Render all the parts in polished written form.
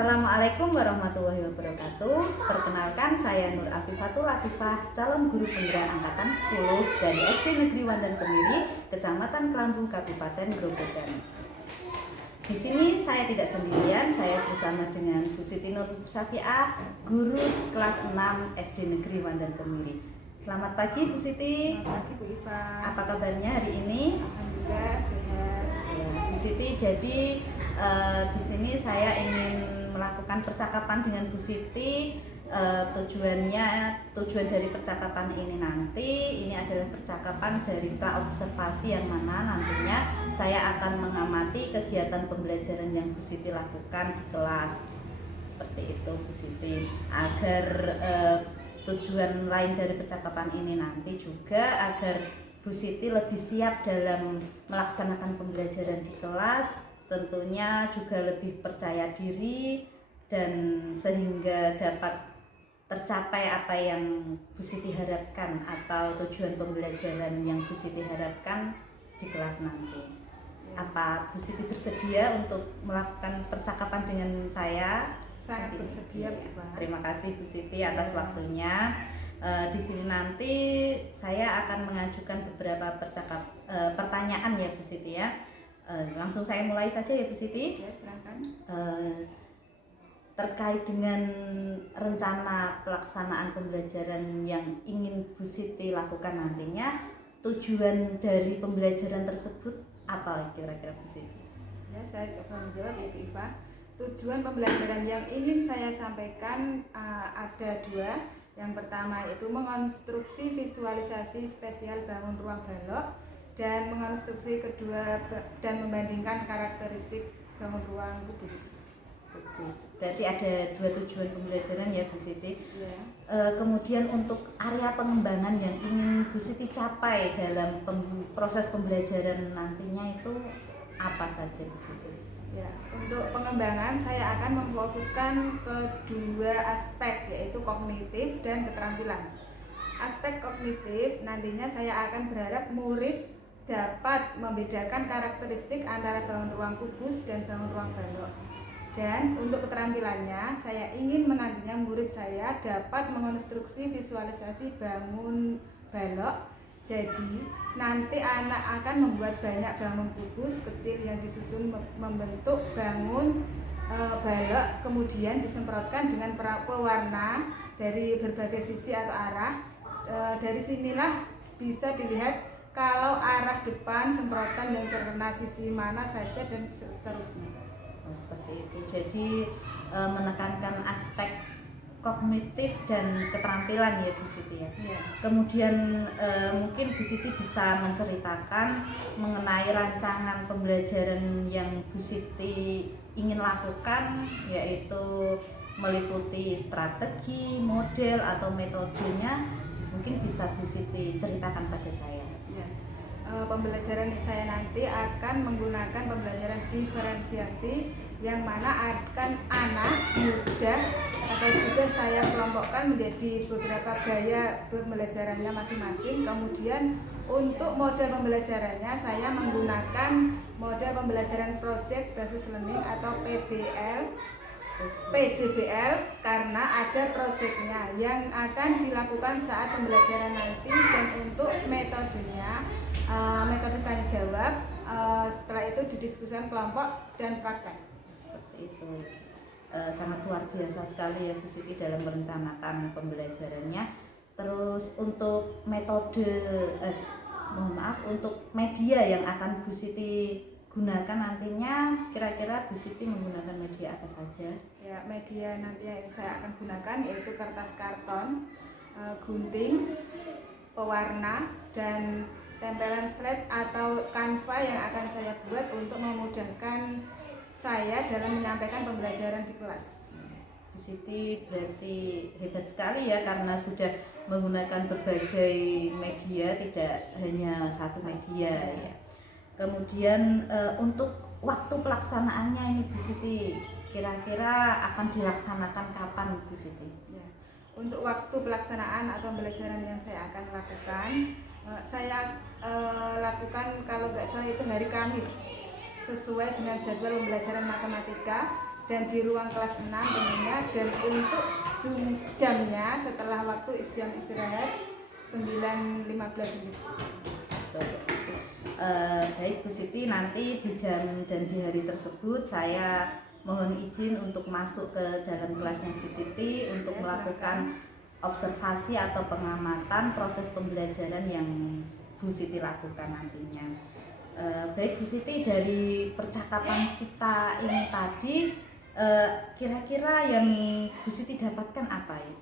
Assalamualaikum warahmatullahi wabarakatuh. Perkenalkan, saya Nur Afifatul Latifah, calon guru penggerak angkatan 10 dari SD Negeri Wandan Kemiri, Kecamatan Kelambung, Kabupaten Grobogan. Di sini saya tidak sendirian, saya bersama dengan Bu Siti Nur Syafi'ah, guru kelas 6 SD Negeri Wandan Kemiri. Selamat pagi Bu Siti. Selamat pagi Bu Iva. Apa kabarnya hari ini? Alhamdulillah sehat. Ya, Bu Siti, jadi di sini saya ingin melakukan percakapan dengan Bu Siti. Tujuan dari percakapan ini adalah percakapan dari praobservasi yang mana nantinya saya akan mengamati kegiatan pembelajaran yang Bu Siti lakukan di kelas. Seperti itu Bu Siti. Agar tujuan lain dari percakapan ini nanti juga agar Bu Siti lebih siap dalam melaksanakan pembelajaran di kelas, tentunya juga lebih percaya diri dan sehingga dapat tercapai apa yang Bu Siti harapkan atau tujuan pembelajaran yang Bu Siti harapkan di kelas nanti. Apa Bu Siti bersedia untuk melakukan percakapan dengan saya? Sangat bersedia Bu Iva. Terima kasih Bu Siti atas waktunya. Di sini nanti saya akan mengajukan beberapa pertanyaan ya Bu Siti ya. Langsung saya mulai saja ya Bu Siti. Ya, silakan. Terkait dengan rencana pelaksanaan pembelajaran yang ingin Bu Siti lakukan nantinya, tujuan dari pembelajaran tersebut apa kira-kira Bu Siti? Ya, saya coba menjawab ya Bu Iva. Tujuan pembelajaran yang ingin saya sampaikan ada dua. Yang pertama itu mengonstruksi visualisasi spesial bangun ruang balok, dan mengonstruksi kedua dan membandingkan karakteristik bangun ruang kubus. Berarti ada dua tujuan pembelajaran ya Bu Siti. Ya. Kemudian untuk area pengembangan yang ingin Bu Siti capai dalam proses pembelajaran nantinya itu apa saja Bu Siti? Ya, untuk pengembangan saya akan memfokuskan ke dua aspek, yaitu kognitif dan keterampilan. Aspek kognitif nantinya saya akan berharap murid dapat membedakan karakteristik antara bangun ruang kubus dan bangun ruang balok. Dan untuk keterampilannya, saya ingin menantinya murid saya dapat mengonstruksi visualisasi bangun balok. Jadi nanti anak akan membuat banyak bangun kubus kecil yang disusun membentuk bangun balok, kemudian disemprotkan dengan pewarna dari berbagai sisi atau arah. Dari sinilah bisa dilihat kalau arah depan semprotan dan terkena sisi mana saja dan seterusnya. Seperti itu. Jadi menekankan aspek kognitif dan keterampilan ya Bu Siti ya. Ya. Kemudian mungkin Bu Siti bisa menceritakan mengenai rancangan pembelajaran yang Bu Siti ingin lakukan, yaitu meliputi strategi, model atau metodenya. Mungkin bisa Bu Siti ceritakan pada saya. Ya. Pembelajaran saya nanti akan menggunakan pembelajaran diferensiasi, yang mana akan anak muda atau sudah saya kelompokkan menjadi beberapa gaya pembelajarannya masing-masing. Kemudian untuk model pembelajarannya saya menggunakan model pembelajaran Project Basis Learning atau PJBL, karena ada proyeknya yang akan dilakukan saat pembelajaran nanti. Dan untuk metodenya, metode tanya jawab, setelah itu didiskusikan kelompok dan praktek. Seperti itu. Sangat luar biasa sekali ya Bu Siti dalam merencanakan pembelajarannya. Terus untuk untuk media yang akan Bu Siti gunakan nantinya, kira-kira Bu Siti menggunakan media apa saja? Ya, media nanti yang saya akan gunakan yaitu kertas karton, gunting, pewarna, dan tempelan slide atau kanva yang akan saya buat untuk memudahkan saya dalam menyampaikan pembelajaran di kelas. Bu Siti berarti hebat sekali ya, karena sudah menggunakan berbagai media, tidak hanya satu media ya. Kemudian untuk waktu pelaksanaannya ini Bu Siti, kira-kira akan dilaksanakan kapan Bu Siti? Ya. Untuk waktu pelaksanaan atau pembelajaran yang saya akan lakukan, saya lakukan kalau nggak salah itu hari Kamis, sesuai dengan jadwal pembelajaran matematika dan di ruang kelas 6 tentunya, dan untuk jamnya setelah waktu jam istirahat 9.15 menit. Baik Bu Siti, nanti di jam dan di hari tersebut saya mohon izin untuk masuk ke dalam kelasnya Bu Siti untuk melakukan observasi atau pengamatan proses pembelajaran yang Bu Siti lakukan nantinya. Baik Bu Siti, dari percakapan kita ini tadi, kira-kira yang Bu Siti dapatkan apa ya?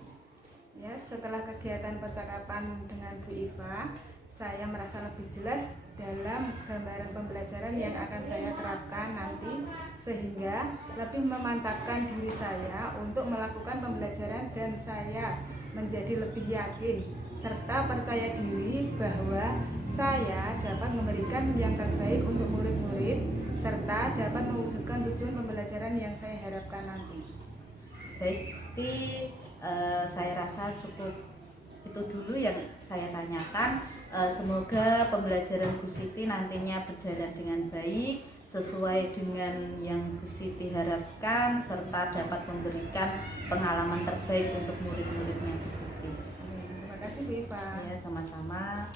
Ya, setelah kegiatan percakapan dengan Bu Iva, saya merasa lebih jelas dalam gambaran pembelajaran yang akan saya terapkan nanti, sehingga lebih memantapkan diri saya untuk melakukan pembelajaran, dan saya menjadi lebih yakin serta percaya diri bahwa saya dapat memberikan yang terbaik untuk murid-murid serta dapat mewujudkan tujuan pembelajaran yang saya harapkan nanti. Baik, Siti, saya rasa cukup itu dulu yang saya tanyakan. Semoga pembelajaran Bu Siti nantinya berjalan dengan baik sesuai dengan yang Bu Siti harapkan serta dapat memberikan pengalaman terbaik untuk murid-muridnya Bu Siti. Terima kasih Bu Iva. Ya, sama-sama.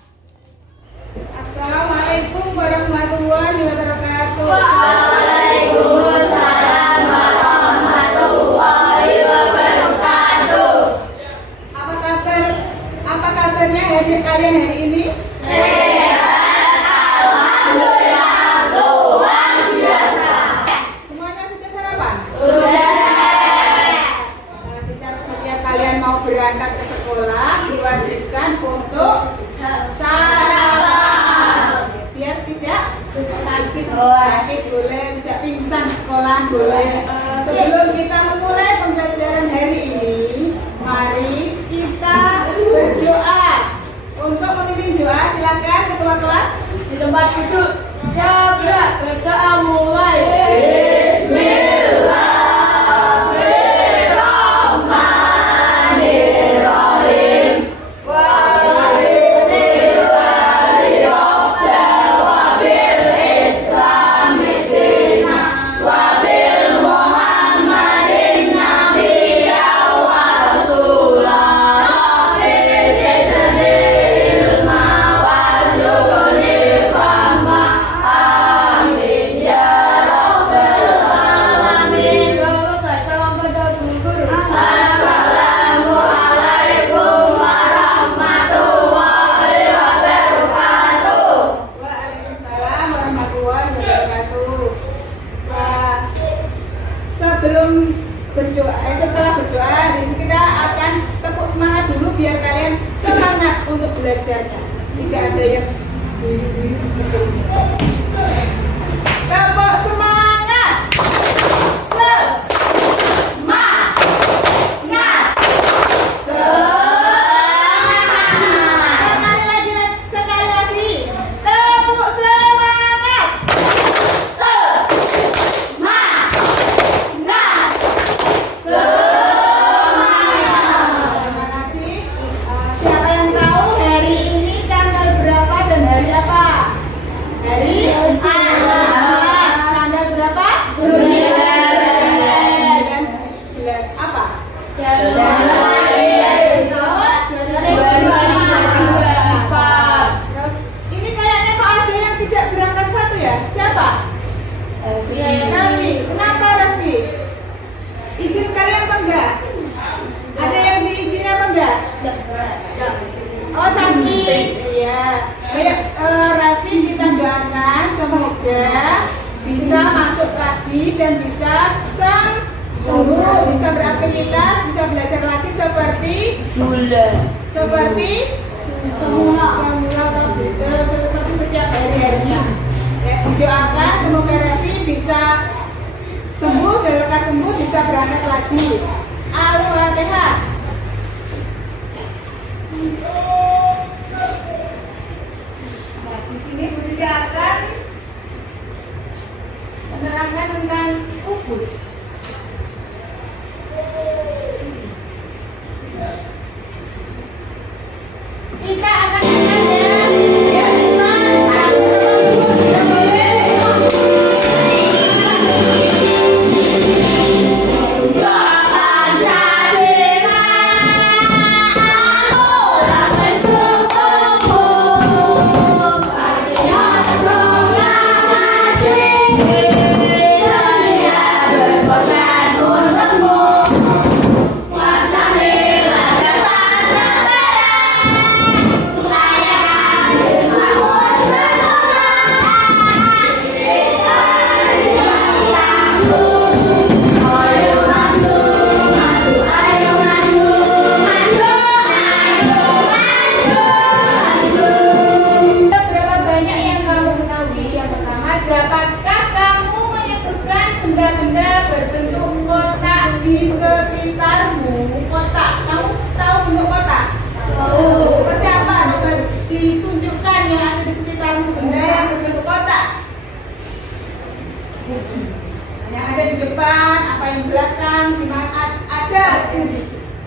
Assalamualaikum warahmatullahi wabarakatuh. Waalaikumsalam warahmatullahi wabarakatuh. Apa kabar? Apa kabarnya hadir kalian hari ini? Sehat, alhamdulillah, luar biasa. Semuanya sudah sarapan? Sudah. Secara setiap kalian mau berangkat ke sekolah diwajibkan untuk sarapan. Biar tidak sakit boleh, tidak pingsan sekolah boleh. Sebelum kita memulai pembelajaran hari ini, mari kita berdoa. Untuk memimpin doa, silakan ketua kelas Di tempat duduk, coba berdoa mulai. Bismillahirrahmanirrahim. Waalaikumsalam warahmatullahi wabarakatuh. Sebelum berdoa, setelah berdoa, kita akan tepuk semangat dulu biar kalian semangat untuk belajarnya. Tidak ada yang tepuk semangat. Sekali lagi, tepuk semangat. Terima kasih. Siapa yang tahu hari ini tanggal berapa dan hari apa? Hari tanggal berapa? 19 apa? Terus ini kayaknya kok ada yang tidak berangkat satu ya? Siapa? Raffi. Kenapa Raffi? Izin kalian apa enggak? Ada yang diizin apa enggak? Oh, sakit. Iya. Baik, Raffi, kita doakan semoga bisa masuk lagi dan bisa sembuh, bisa beraktivitas, bisa belajar lagi seperti semula seperti setiap hari-harinya. Ya, didoakan semoga Raffi bisa sembuh, dan lekas sembuh bisa berangkat lagi. Al-Fatihah. Nah, di sini Bu Siti akan menerangkan tentang kubus. Kita akan belajar.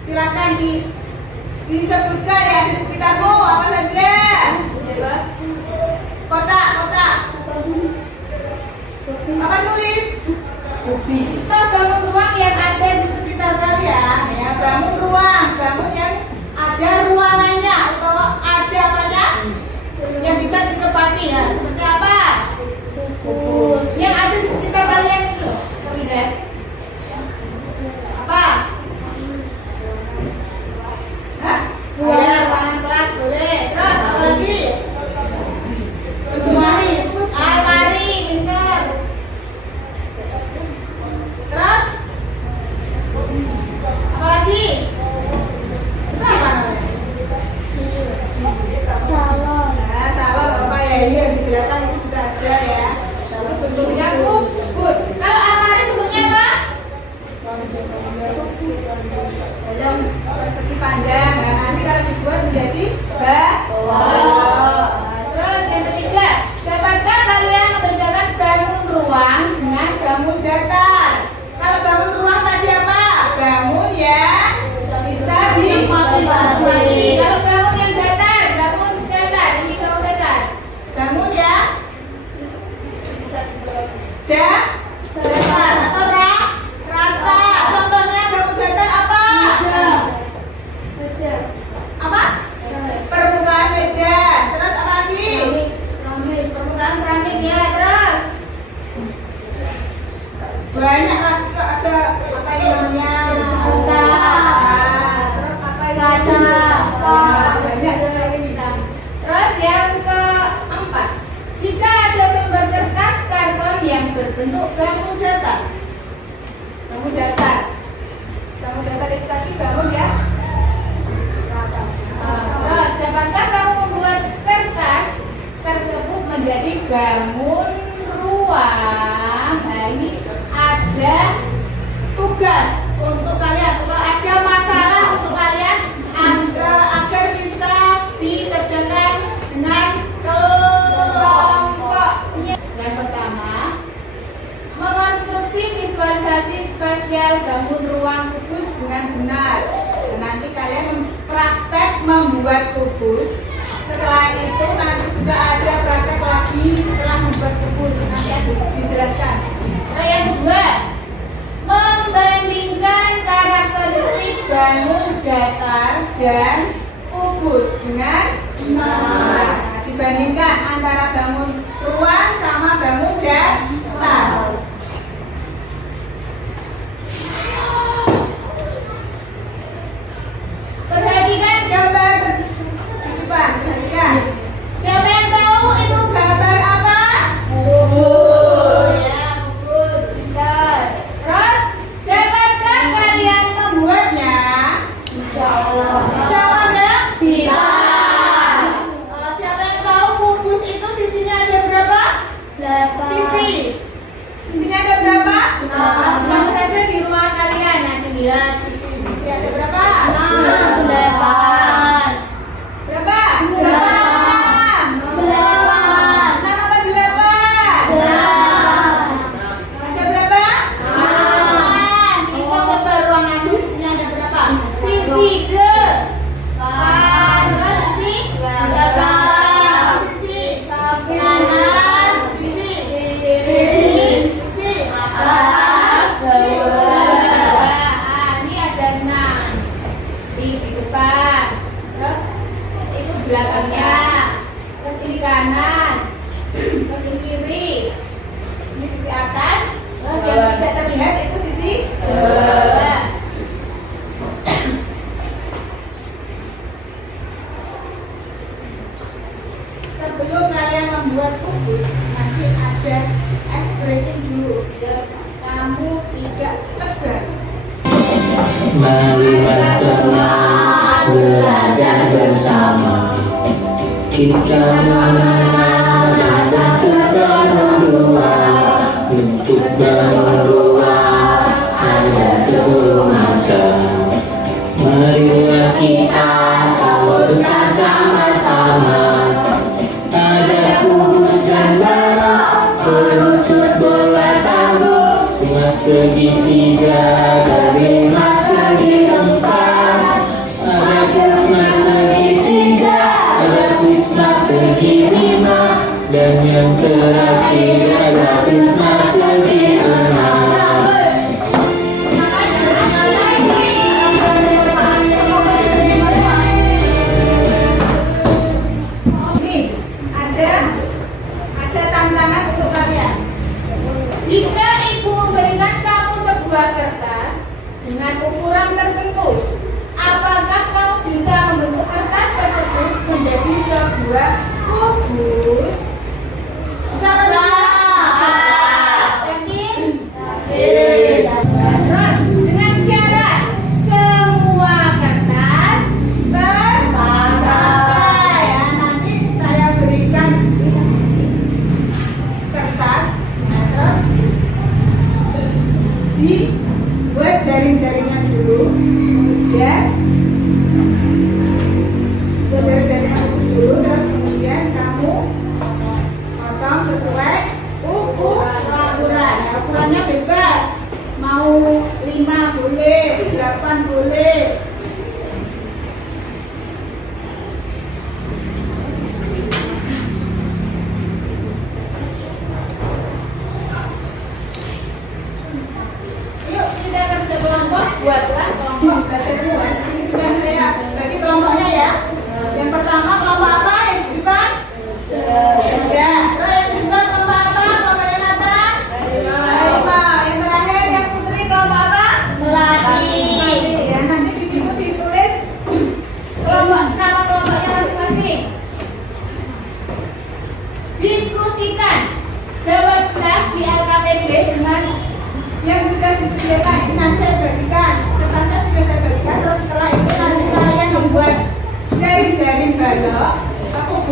Silakan disebutkan ya di sekitarmu apa saja. Kotak. Apa tulis? Kita bangun ruang yang ada di sekitar kalian ya. Bangun ruang yang ada ruangannya atau ada apanya yang bisa ditempati ya. Seperti apa? Yang ada di sekitar kalian itu. Lihat. Apa? Hah? Ya, ruangan kelas boleh. Terus apa lagi? Almari, pintar. Terus? Apa lagi? Apa namanya? Salon. Nah, salon apa ya? Ini yang di belakang itu sudah ada ya. Salon bentuknya kubus. Kalau almari bentuknya apa? Persegi panjang. Nah, nanti kalau dibuat menjadi balok. Terus yang ketiga, dapatkah kalian membedakan bangun ruang dengan bangun datar? Kalau bangun ruang tadi apa? Bangun yang bisa ditempati. Kalau bangun yang datar, ini bangun datar. Bangun yang datar atau rata. Contohnya bangun datar apa? Apa? Permukaan meja. Terus apa lagi? Permukaan keramik ya. Terus banyak lagi kok, ada apa yang namanya terus apa yang banyak sekali. Terus yang keempat, jika ada lembar kertas karton yang berbentuk bangun datar itu tadi bangun ya. Terus dapatkah kamu membuat kertas tersebut menjadi bangun ruang? Nah, ini ada tugas untuk kalian, kalau ada masalah untuk kalian agar bisa dikerjakan dengan kelompoknya. Yang pertama, mengonstruksi visualisasi spasial bangun ruang kubus dengan benar. Nanti kalian praktek membuat kubus. Setelah itu nanti juga ada praktek lagi setelah membuat kubus. Nanti ada dijelaskan. Nah, yang kedua, membandingkan karakteristik bangun datar dan kubus dengan benar. Dibandingkan antara bangun ruang sama bangun datar. Perhatikan gambar di depan. Perhatikan. Siapa yang tahu itu gambar apa? Ya, kubus. Benar. Terus, dapatkah kalian membuatnya? Insyaallah. Bisa enggak? Bisa. Siapa yang tahu kubus itu sisinya ada berapa? 8. Sisinya ada berapa? 6. Lihat saja di rumah kalian. Nanti lihat sisi ada berapa? 8. Berapa? 8. 6 apa 8? Ada berapa? 8. Ini kalau gambar ruangan itu sisinya ada berapa? Sisi depan. Terus sisi belakang. Sisi kanan. Sisi kiri. Sisi atas. Sisi bawah. Ini ada 6 di depan. Terus itu belakangnya. Terus ini kanan. Terus ini kiri. Ini sisi atas. Terus yang tidak terlihat itu sisi bawah. Sebelum kalian membuat kubus, nanti ada ice breaking dulu biar kamu tidak tegang. Marilah telah belajar bersama. Kita mengenal dan terbangun dua. Untuk bangun dua ada 10 macam. Marilah kita sambutkan sama-sama. Ada kubus dan balok, berlutut bola tangguh, 5 segitiga dan 5 segi empat.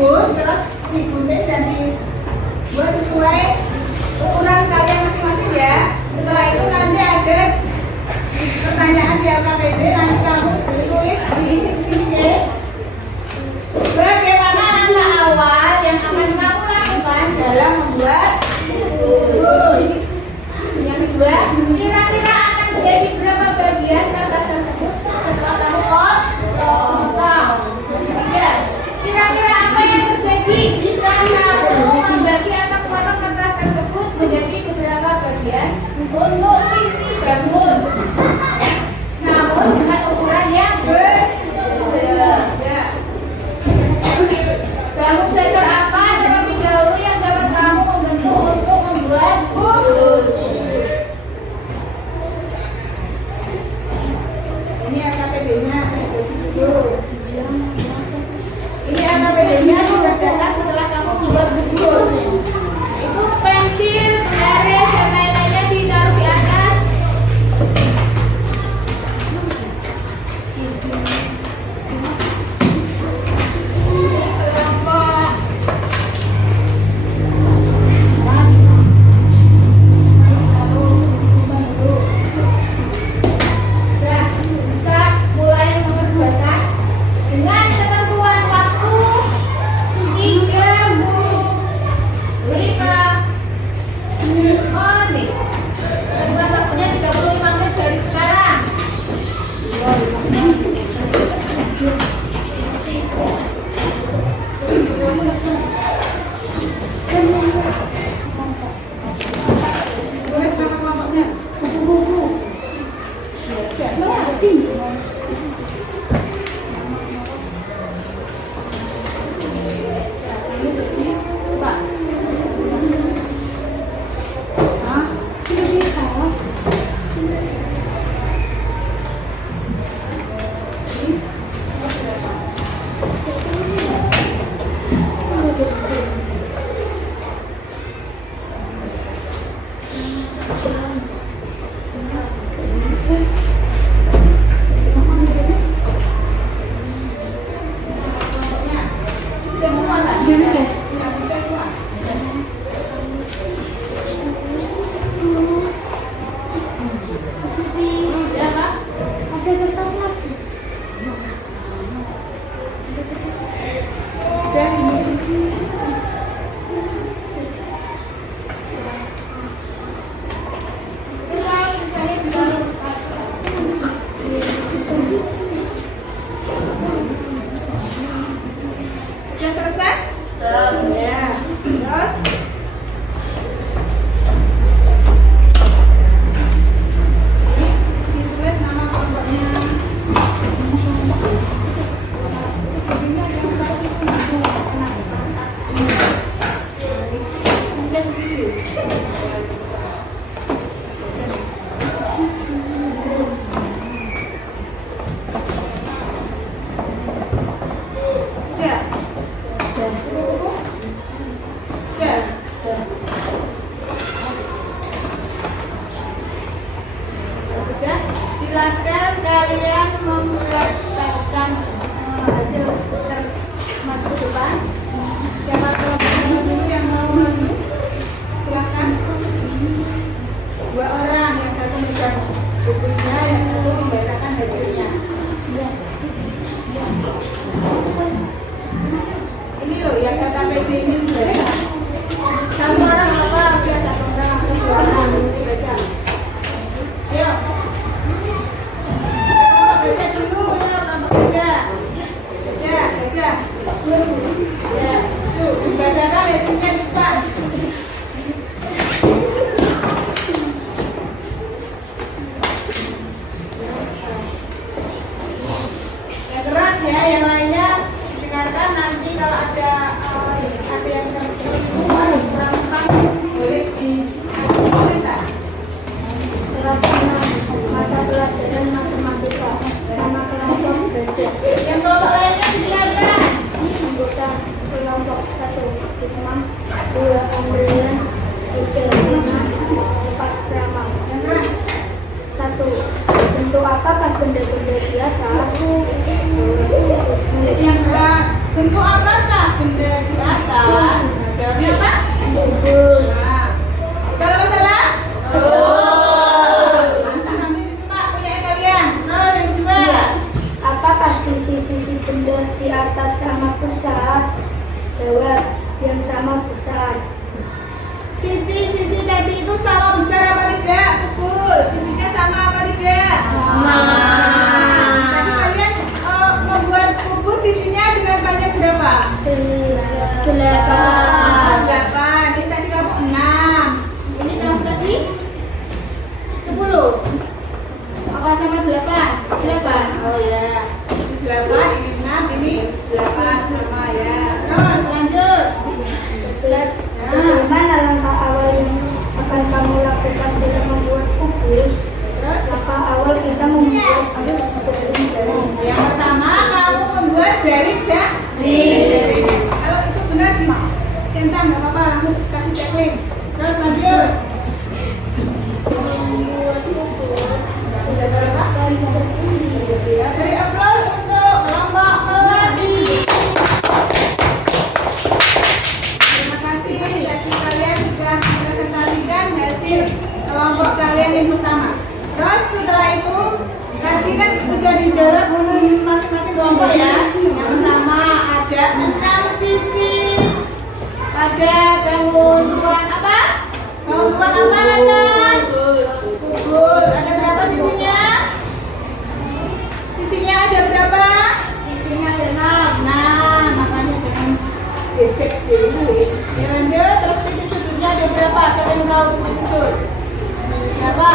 dibungkus terus digunting dan dibuat sesuai ukuran kalian masing-masing ya. Setelah itu nanti ada pertanyaan di LKPD, nanti kamu tulis diisi di sini ya. Bagaimana langkah awal yang akan kamu lakukan dalam membuat bungkus? Yang kedua, kira-kira akan menjadi berapa bagian kertas tersebut setelah kamu potong? Ketiga, kira-kira apa yang terjadi jika kamu membagi atau memotong kertas tersebut menjadi beberapa bagian untuk sisi bangun, namun dengan ukuran yang berbeda? Kamu belajar apa terlebih dahulu yang dapat kamu membentuk untuk membuat bungkus? Ini LKPD-nya Ini LKPD-nya dikerjakan setelah kamu membuat bungkus. Itu pensil, garis, dan lain-lainnya ditaruh di atas. Silakan kalian memperlihatkan hasil maju ke depan. Siapa kelompok dulu yang mau maju? Silakan. 2 orang, yang satu megang bukunya, yang satu membacakan hasilnya. Ini loh yang kata PD ini sebenarnya. Satu orang apa? Udah satu orang aku 2 orang baca. Ayo. Baca dulu, ya, baca. Baca. Ya, tuh, dibacakan hasilnya di depan. Yang keras ya, yang lainnya dengarkan nanti kalau ada yang kurang boleh dicerita. Mata pelajaran matematika nama kelompok belajar. Yang kelompok lainnya didengarkan. Anggota kelompok 1 hikmah, 2 pembelian, 3 lima, 4 drama. 1. Bentuk apa benda-benda di atas? Yang keras, bentuk apakah benda sisi-sisi benda di atas sama besar? Jawab, yang sama besar. Sisi tadi itu sama besar apa tidak, Bu? Sisinya sama apa tidak? Sama. Tadi kalian membuat kubus sisinya dengan panjang berapa? 8. 8. Ini tadi kamu 6. Ini kamu tadi 10. Apa sama 8? 8. Oh ya. Ini 8, ini 6, ini 8 sama ya. Terus lanjut. Bagaimana langkah awal yang akan kamu lakukan dalam membuat kubus? Langkah awal kita membuat jaring-jaring. Yang pertama kamu membuat jaring. Kalau itu benar centang nggak apa-apa, langsung kasih checklist. Terus lanjut. Membuat kubus Sudah berapa? Ya, beri aplaus untuk kelompok melati. Terima kasih. Jadi kalian sudah mempresentasikan hasil kelompok kalian yang pertama. Terus setelah itu tadi kan sudah dijawab masing-masing kelompok ya. Yang pertama ada 6 sisi pada bangunan apa? Bangunan apa Nathan? Kubus. Ada berapa sisinya? Sisinya ada berapa? sisinya ada 6. Nah, makanya jangan dicek dulu. Ya lanjut, terus titik sudutnya ada berapa? Siapa yang tahu titik sudut? Berapa?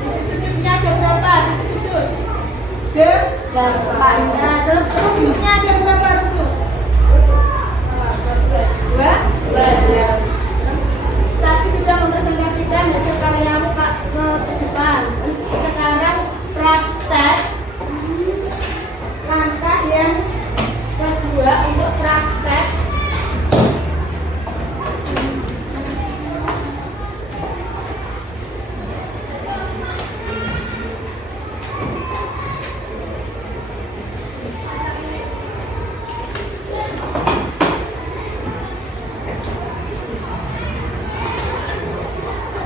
Titik sudutnya ada berapa? Titik sudut? Nah, terus rusuknya ada berapa rusuk? 2? Ya. Tadi sudah mempresentasikan hasil karyamu Kak ke depan. Terus sekarang praktek langkah yang kedua untuk praktek.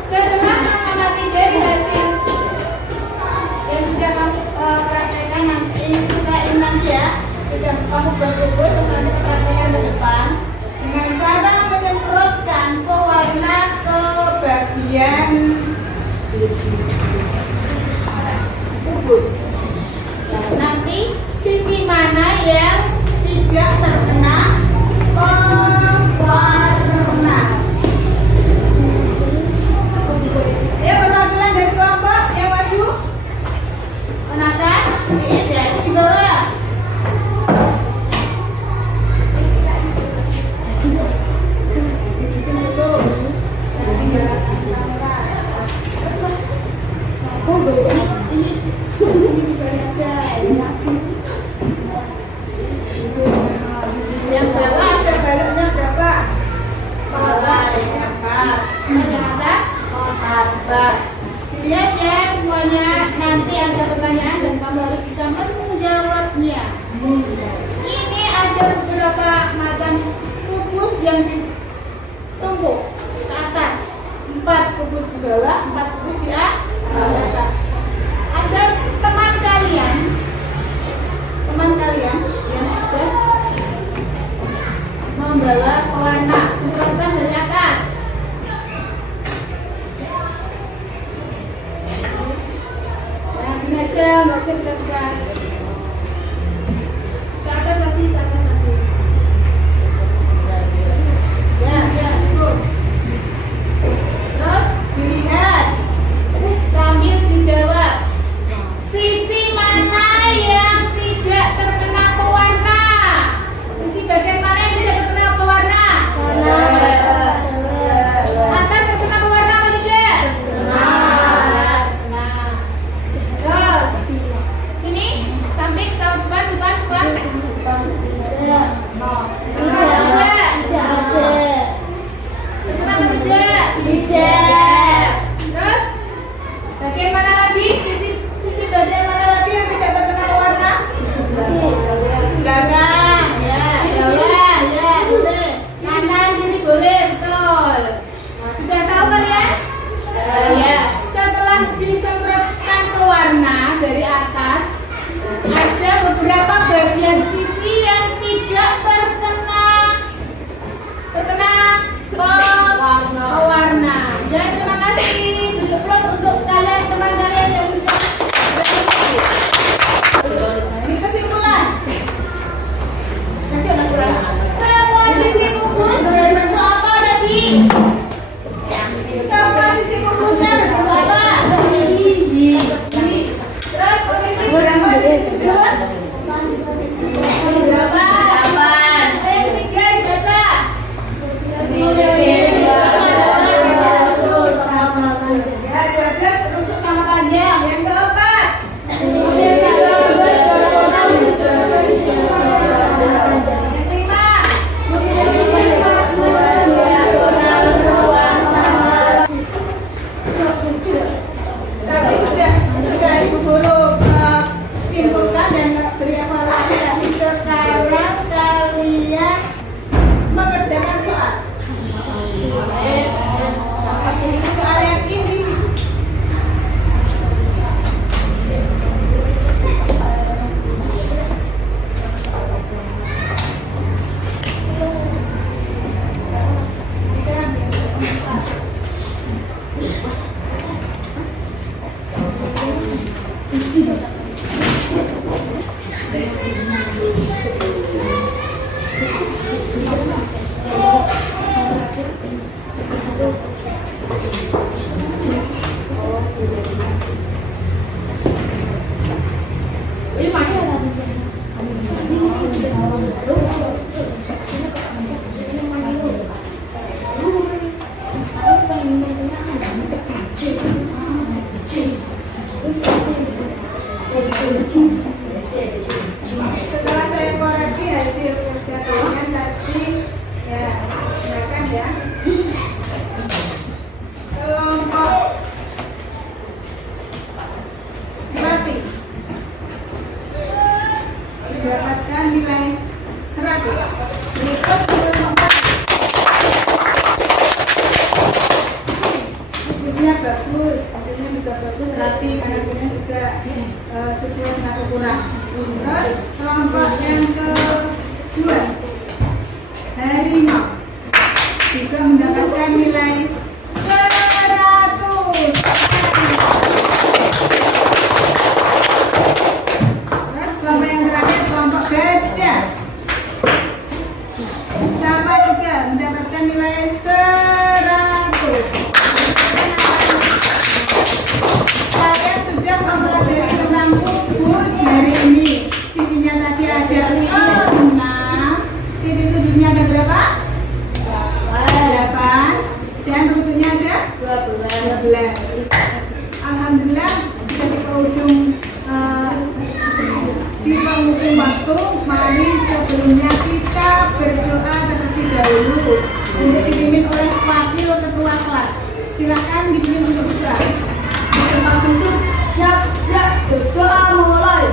Setelah mengamati dari hasil yang sudah kamu praktekkan nanti, sudah nanti ya, sudah kamu buat kubus, terus nanti praktekkan ke depan dengan cara menyemprotkan pewarna ke bagian kubus. Nah, nanti sisi mana yang tidak terkena pewarna? Ya, perwakilan dari kelompok yang maju. Nathan, ini jadi di bawah. Yang bawah ada baloknya berapa? 4. Yang atas? 4. Dilihat ya semuanya, nanti ada pertanyaan dan kamu harus bisa menjawabnya. Ini ada beberapa macam kubus yang ditumpuk ke atas. 4 kubus di bawah, 4 kubus di atas. Ada teman kalian yang sudah membawa pewarna, semprotkan dari atas. Gini aja, nggak usah dikasihkan. Ke atas lagi, ke atas lagi. Ya, cukup. Terus dilihat mendapatkan nilai 100. Berikut nilai nomor bukunya bagus, hasilnya juga bagus, rapi, anaknya juga sesuai dengan ukuran. Terus kelompok yang kedua, harimau juga mendapatkan nilai 100. Terus kelompok yang terakhir, kelompok gajah, sama juga mendapatkan nilai 100. Saya sudah mempelajari tentang kubus hari ini. Sisinya tadi ada 6, titik sudutnya ada berapa? 8, dan rusuknya ada 12. Alhamdulillah sudah di penghujung waktu. Mari sebelumnya kita berdoa terlebih dahulu untuk dipimpin oleh wakil ketua kelas. Silakan dipimpin untuk berdoa. Tempat duduk, siap, berdoa mulai.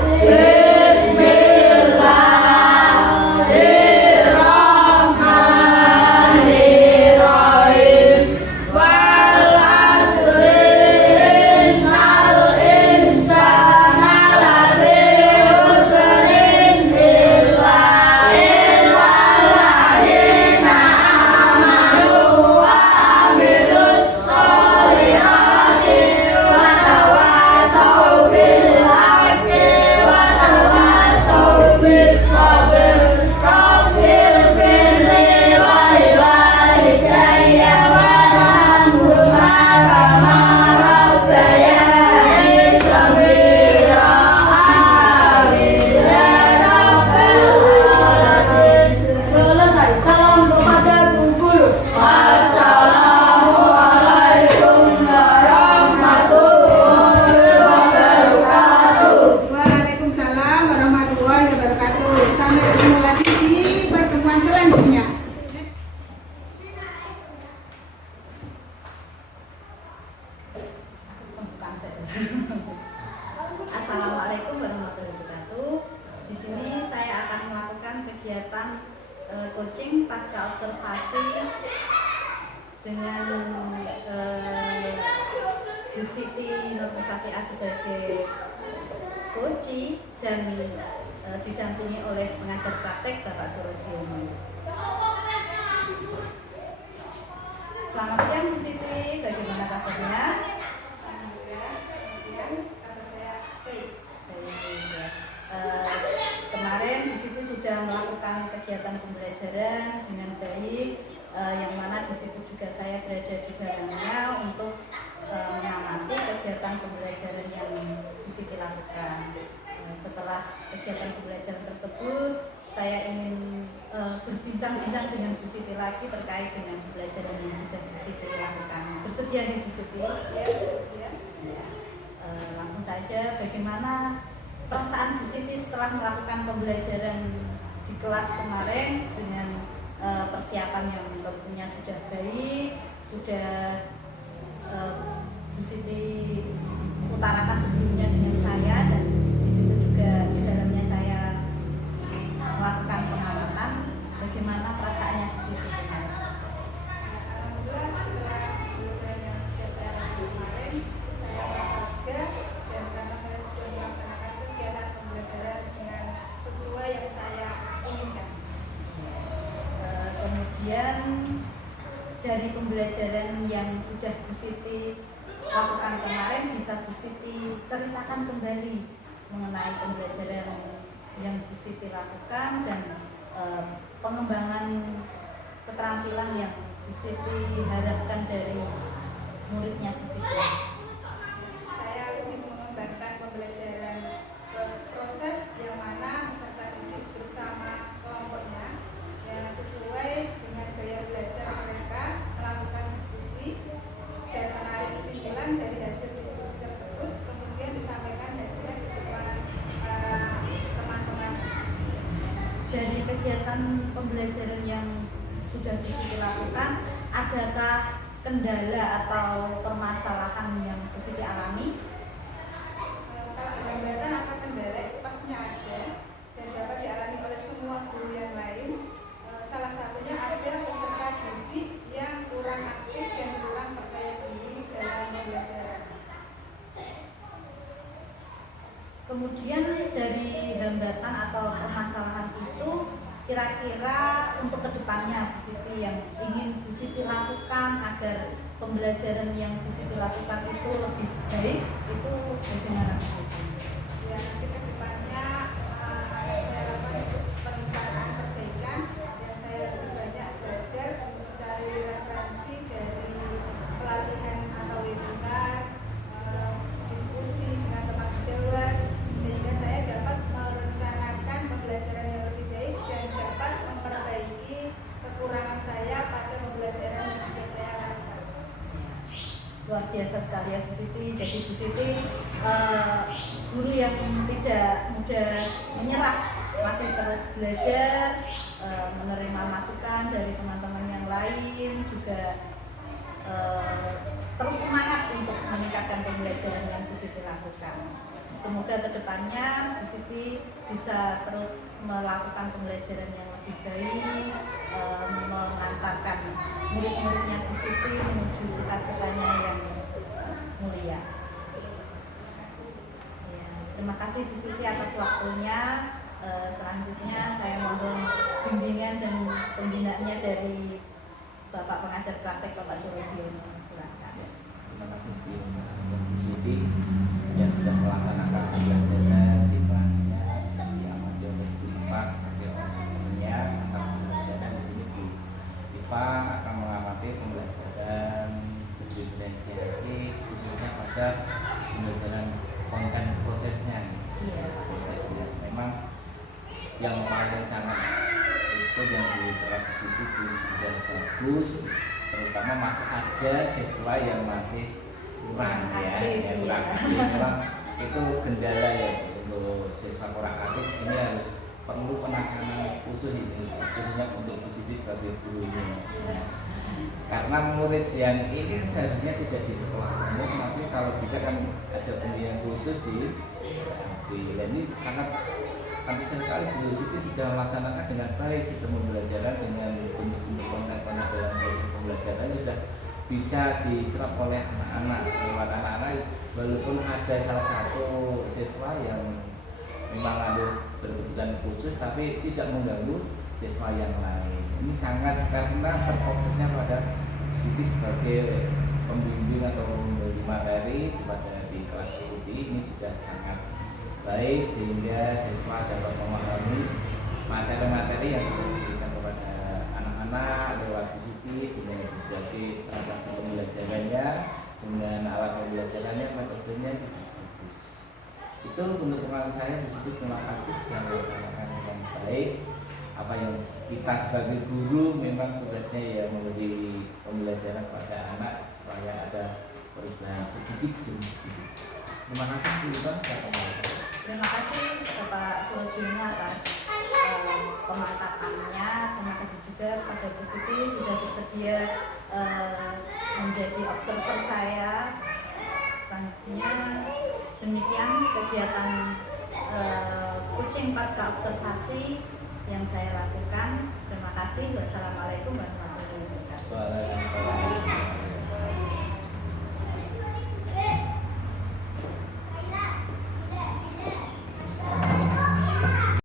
Selesai, salam kepada Bu Guru. Assalamualaikum warahmatullahi wabarakatuh. Waalaikumsalam warahmatullahi wabarakatuh. Sampai ketemu lagi di pertemuan selanjutnya. Assalamualaikum warahmatullahi wabarakatuh. Di sini saya akan melakukan kegiatan coaching pasca observasi dengan Bu Siti Nurmusafiah sebagai coach dan didampingi oleh pengajar praktek Bapak Surojiono. Selamat siang Bu Siti, bagaimana kabarnya? Kemarin di situ sudah melakukan kegiatan pembelajaran dengan baik, yang mana di situ juga saya berada di dalamnya untuk mengamati kegiatan pembelajaran yang di situ lakukan. Setelah kegiatan pembelajaran tersebut, saya ingin berbincang-bincang dengan Bu Siti lagi terkait dengan pembelajaran yang sudah Bu Siti lakukan. Bersedia nih Bu Siti? Ya. Langsung saja, bagaimana perasaan Bu Siti setelah melakukan pembelajaran di kelas kemarin dengan persiapan yang tentunya sudah baik, sudah Bu Siti utarakan sebelumnya dengan saya, dan di situ juga di dalamnya saya melakukan pengamatan. Bagaimana perasaannya Bu Siti kemarin? Alhamdulillah setelah pembelajaran yang sudah saya lakukan kemarin, saya merasa lega, dan karena saya sudah melaksanakan kegiatan pembelajaran dengan sesuai yang saya inginkan. Kemudian dari pembelajaran yang sudah Bu Siti lakukan kemarin, bisa Bu Siti ceritakan kembali mengenai pembelajaran yang Bu Siti lakukan dan pengembangan keterampilan yang Bu Siti harapkan dari muridnya Bu Siti. Saya ingin mengembangkan pembelajaran proses yang mana peserta didik bersama kelompoknya yang sesuai dengan gaya belajar mereka, melakukan diskusi dan menarik kesimpulan dari hasil diskusi tersebut, kemudian disampaikan hasilnya di depan teman-teman. Dari kegiatan pembelajaran yang sudah Bu Siti lakukan, adakah kendala atau permasalahan yang Bu Siti alami? Kalau hambatan atau kendala itu pastinya ada dan dapat kira-kira untuk kedepannya Bu Siti yang ingin Bu Siti lakukan agar pembelajaran yang Bu Siti lakukan itu lebih baik, itu bagaimana Bu Siti? Ya, nanti ke depannya akan saya lakukan untuk perencanaan perbaikan dan saya lebih banyak belajar mencari referensi dari pelatihan atau webinar, diskusi dengan teman sejawat, sehingga saya dapat merencanakan pembelajaran yang lebih baik dan dapat memperbaiki kekurangan saya pada pembelajaran yang sudah saya lakukan. Luar biasa sekali ya Bu Siti. Jadi Bu Siti guru yang tidak mudah menyerah, masih terus belajar, menerima masukan dari teman-teman yang lain, juga terus semangat untuk meningkatkan pembelajaran yang Bu Siti lakukan. Semoga kedepannya Bu Siti bisa terus melakukan pembelajaran yang lebih baik, mengantarkan murid-muridnya Bu Siti menuju cita-citanya yang mulia. Ya, terima kasih Bu Siti atas waktunya. Selanjutnya saya mohon bimbingan dan pembinaannya dari Bapak Pengajar Praktek Bapak Surojiono. Silakan. Terima kasih Bu Siti yang sudah melaksanakan pembelajaran di kelasnya di Amadeo Negeri IPA sebagai auxiliarnya akan pembelajaran di sini Bu. IPA akan mengamati pembelajaran diferensiasi khususnya pada pembelajaran konten prosesnya. Prosesnya memang yang paling sangat itu yang diterapkan itu sudah bagus, terutama masih ada siswa yang masih kurang ya, kurang aktif. Memang itu kendala ya untuk siswa kurang aktif, ini harus perlu penanganan khusus ini, khususnya untuk positif sebagai gurunya. Karena murid yang ini seharusnya tidak di sekolah umum, tapi kalau bisa kan ada pembinaan khusus di ini sangat tapi sekali Bu Siti sudah melaksanakan dengan baik sistem pembelajaran dengan bentuk-bentuk konten-konten dalam proses pembelajaran sudah bisa diserap oleh anak-anak lewat anak-anak, walaupun ada salah satu siswa yang memang ada berkebutuhan khusus tapi tidak mengganggu siswa yang lain. Ini sangat karena terfokusnya pada Siti sebagai pembimbing atau memberi materi kepada di kelas Siti ini sudah sangat baik sehingga siswa dapat memahami materi-materi yang sudah diberikan kepada anak-anak lewat Siti dengan berbagai strategi pembelajarannya, dengan alat pembelajarannya, metodenya sudah bagus. Itu untuk pengalaman saya di situ. Terima kasih sudah melaksanakan dengan baik. Apa yang kita sebagai guru memang tugasnya ya memberi pembelajaran kepada anak supaya ada perubahan sedikit demi sedikit. Terima kasih Bu Iba. Terima kasih Bapak Surojiono atas pemantapannya. Terima kasih juga kepada Bu Siti sudah bersedia menjadi observer saya. Selanjutnya demikian kegiatan coaching pasca observasi yang saya lakukan. Terima kasih. Wassalamualaikum warahmatullahi wabarakatuh. Waalaikumsalam.